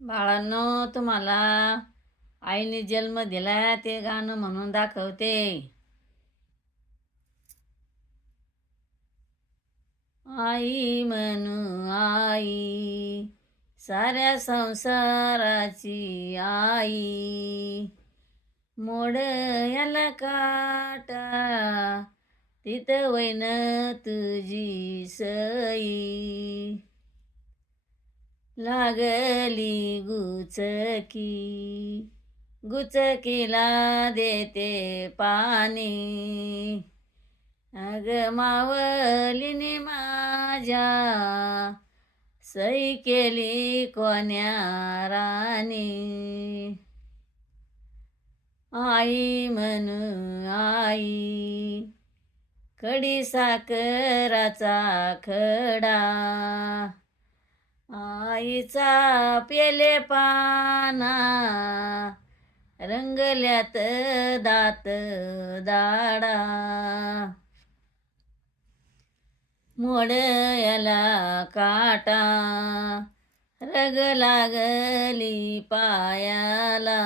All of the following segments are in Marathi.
बाळांनो, तुम्हाला आईने जन्म दिला ते गाणं म्हणून दाखवते. आई म्हणू आई, साऱ्या संसाराची आई. मोड याला काटा, तिथं वैन तुझी सई. लागली गुचकी, गुचकीला देते पाणी. अग मावलीने माझ्या, सई केली कोण्या राणी. आई म्हणू आई, खडी साखराचा खडा. आईचा पेले पाना, रंगल्यात दात दाडा. मोड याला काटा, रग लागली पायाला.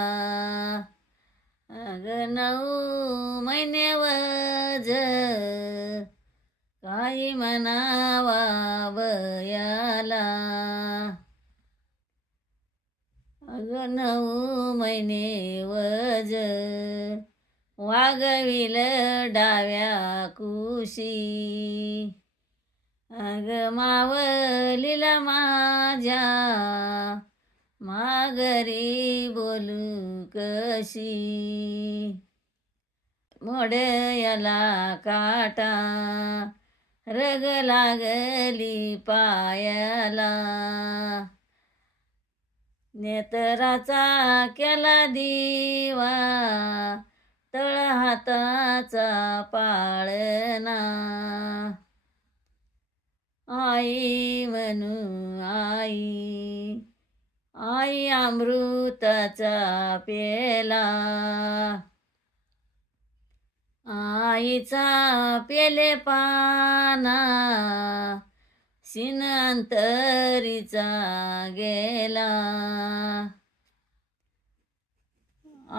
अग 9 महिने वज, काही म्हणावा बयाला. अग 9 महिने वज, वागविल डाव्या कुशी. अग मावलीला माझ्या, माघरी बोलू कशी. मोड याला काटा, रग लागली पायाला. नेत्राचा केला दिवा, तळ हाताचा पाळणा. आई म्हणू आई, आई अमृताचा पेला. आईचा पेले पाना, सीन अंतरीचा गेला.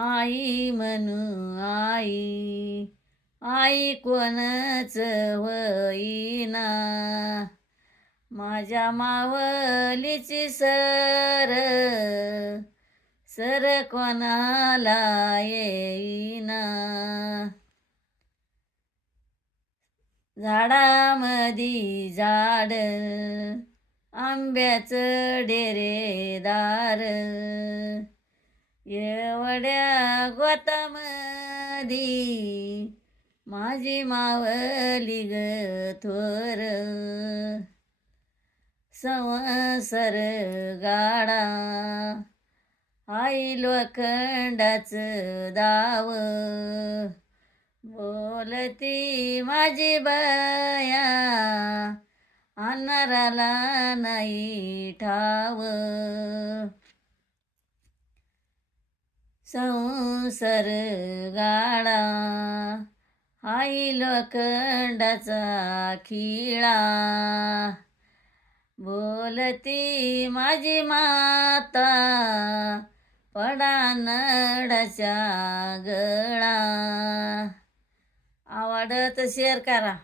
आई म्हणू आई, आई कोणच होईना. माझ्या मावलीची सर, सर कोणाला येईना. झाडामधी झाड, आंब्याचं डेरेदार. एवढ्या गोतामधी, माझी मावली ग थोर. संवसर गाडा, आई लोखंडाचं दाव. बोलती माझी बया, अन्नाराला नाही ठाव. संसार गाडा, आई लोखंडाचा खिळा. बोलती माझी माता, पडा नडाच्या गळा. आवडत शेअर करा.